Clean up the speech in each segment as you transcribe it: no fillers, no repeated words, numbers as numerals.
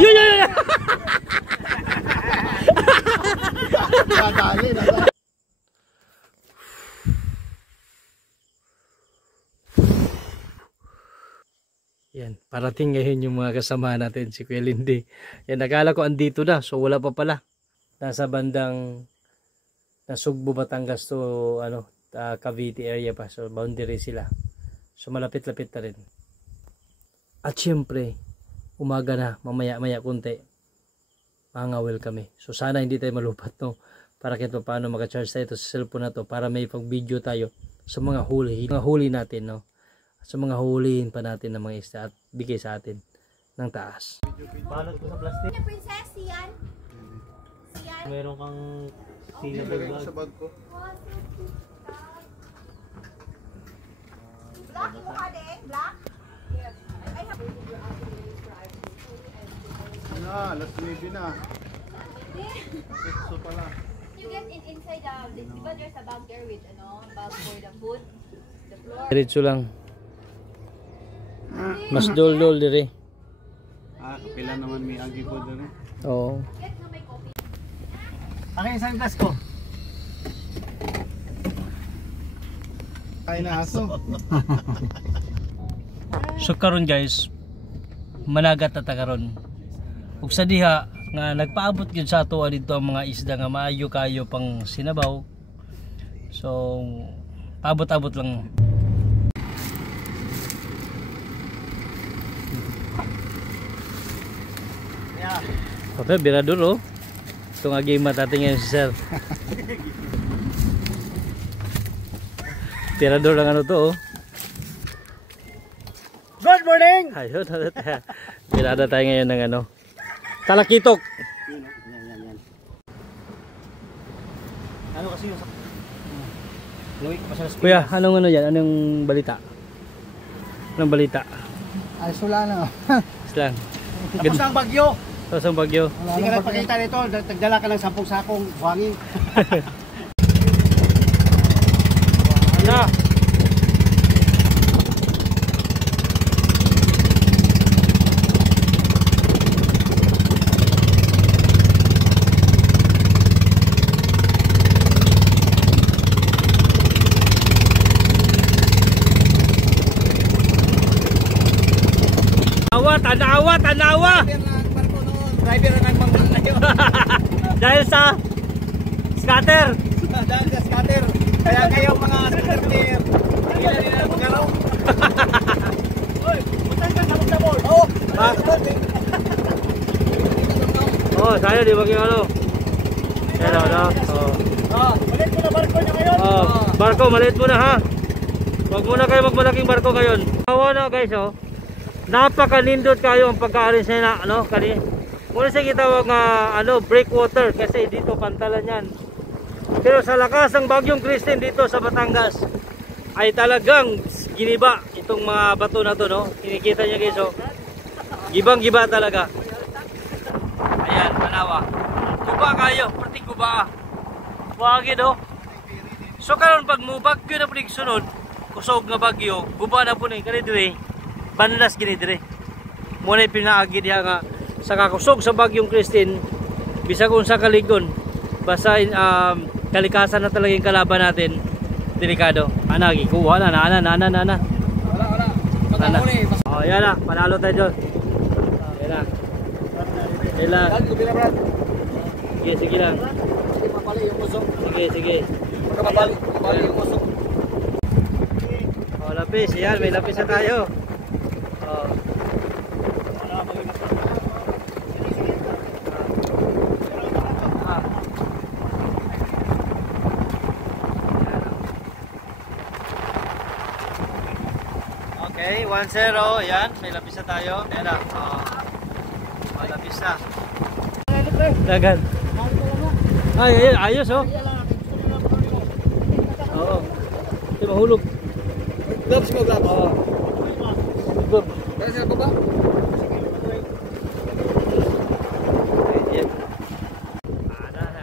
Yun, yun, yun. Yan, parating ngayon yung mga kasama natin, si Kuya Lindy. Yan, nakala ko andito na, so wala pa pala. Nasa bandang Nasugbo, Batangas to Cavite area pa, so boundary sila. So malapit-lapit na rin. At syempre, umaga na, mamaya-maya konti, mangawil kami. So sana hindi tayo malupat, no? Para kahit paano maka-charge tayo sa cellphone na to para may pag-video tayo sa mga huli natin, no? Sa mga hulihin pa natin ng mga isda at bigay sa atin ng taas. Balot ko sa plastic. Princess, siyan. Siyan. Meron kang Sinabag sa bag ko. Black mo ka din? Black? Yes. I have... Alas 9 na. So pala. You get inside the... Diba there's a bag there with, bag for the food? The floor? Diretso lang. Mas dol-dol dire. Kapila naman may agi po doon eh. Oo. Get na may coffee. Akin isang glass ko. Kain na aso. So karon guys, managat na ta karon. Ug sa diha nga nagpaabot gyud sa ato dito ang mga isda nga maayo kayo pang sinabaw. So paabot-abot lang. Okay, birador oh. Ito nga game matating ngayon si sir. Birador lang ano to oh. Good morning! Ayun, birada tayo ngayon ng talakitok. Yan. Ano kasi yung... Kuya, anong yan? Anong balita? Anong balita? Ay, sula na. Islang. Tapos ang bagyo! Tapos ang bagyo. Hindi ka nagpakita nito, nagdala ka ng 10 sakong buhangin. Ano? Tanawa! Driver na nagmamahal na yun. Dahil sa scatter. Dahil sa scatter. Kaya kayo mga scatter player, nila magkaraw. Hoy, puntahan ka sa magsabol. Oo. Oh, sayo di bagi ano. Hello, no. Oh. Malit mo na barko niya ngayon. Oh, barko maliit muna ha. Wag muna kayo magmalaking barko ngayon. Awa na guys oh. Napakanindot kayo ang pagka-arrange na kani. Muna siya gitawag nga breakwater kasi dito pantalan yan. Pero sa lakas ng bagyong Christine dito sa Batangas ay talagang giniba itong mga bato na to, no. Kinikita niya guys oh. Gibang-giba talaga. Ayan, Manawa. Guba kayo, perting guba. Wagid oh. So karon pag mo bagyo na punig sunod, kusog nga bagyo, guba na po ni kani dire. Banlas gini dire. Muna pinaagi diha nga sa kakusog sa bagyong Christine, bisag unsa kaligon, basta kalikasan na talaga yung kalaban natin. Delikado. Ana gikuha na ana. Wala. Pagkakuli. Oh, yan na, panalo tayo dyan. Yan na. Yan lang. Sige lang. Sige, mapali yung usok. Sige. Mapali yung usok. Oh, lapis. Yan, may lapis na tayo. Oh. Okay, 1-0. Yan, may lapis na tayo. Yan na. Oh, lapis na. Dagan. Ay, ayos oh. Oo. Hindi mahulog. Gloves mo, gloves. Oo. Good. Kaya sila ba? Yan.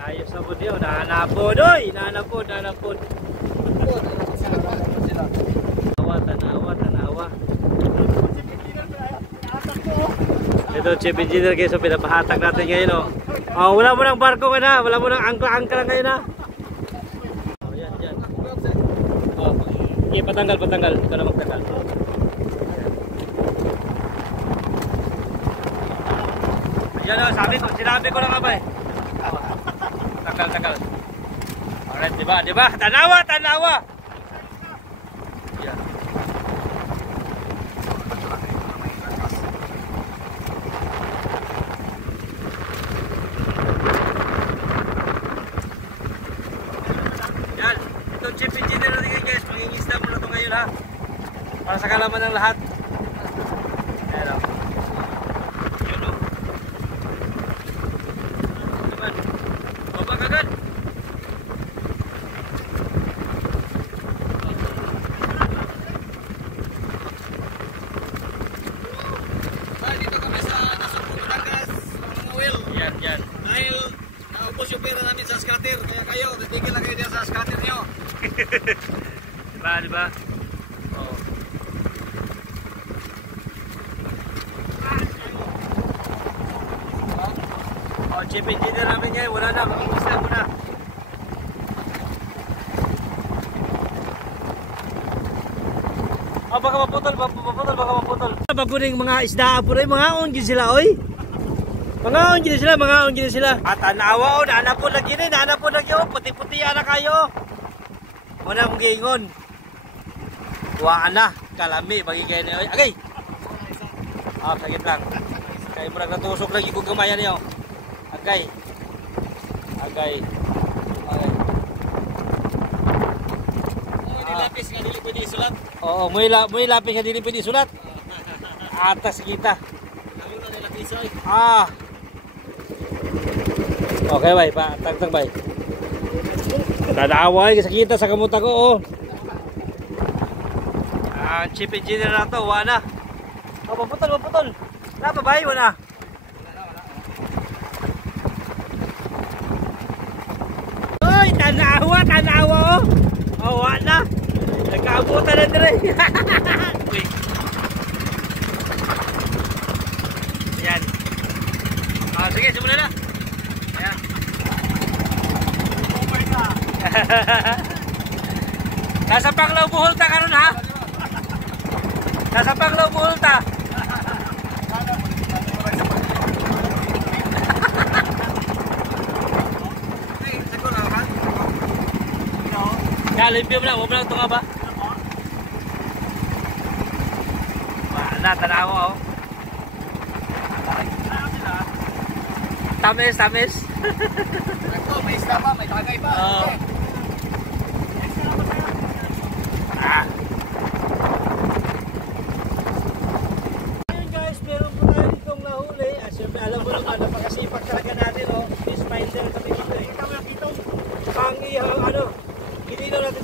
Ayos na po diyo. Nahanapod. Oy! Nahanapod. Tanawa. Ito, Chief Engineer guys, so pinapahatag natin ngayon, oh. Oh, wala mo ng barko ka na, wala mo ng angkla-angkla ngayon, ha. Oh, yan, yan. Oh, okay, patanggal. Ito na magtanggal. Ayan, oh, sinabi ko lang nga ba, eh. Tanggal. Alright, diba? Tanawa! Yan. Ito Chief Engineer natin guys, mangingisda mo na ito ngayon ha, para sa kalaman ng lahat. Ayan o. Yun o. Naman, baba kagad. Dito kami sa Nasugbu, Batangas, mga Will. Yan. Dahil naubos yung pera namin sa scatter, kaya kayo, natigil lang kayo dyan sa scatter nyo. Diba? Oh. Oh, Chief Engineer namin ngayon, wala na, mangingisda mo na. Oh, baka maputol. Baguning mga isda po rin, mga ongin sila, oy. Mga ongin sila. At anawa, naanapon lagi rin, puti-puti na kayo. Muna mong giingon. Tuwaan na, kalami, bagay niyo. Agay! Sakit lang. Kaya mo natusok lagi kung gamayan niyo. Agay. Lapis nga dili pwede isulat. Oo, may lapis nga dili pwede isulat. Atas kita. Lalo na nila pisoy. Okay, bay, tagtag bay. Dadaway sa kita sa kamuta ko, oh. Chief Engineer na to, wala. Oh, maputol. Wala pa bay, wala. Oy, tanawa, oh. Oh, wala. Nagkaabutan na dire. Yan. Sige, simulan na. Ayan. Nasa Panglaw Bohol ta karon ha? Nasa Panglaw Bohol ta. Limpyo mo na, huwag mo lang ito nga ba? Wala, tanawa oh. Tamis. May isla pa, may tagay pa. Ayun guys, meron po tayo ditong nahuli. Siyempre alam mo naman, napakasipag talaga natin oh. Fish finder kami dito eh. Kita mo yung kitong pang ginilaw natin.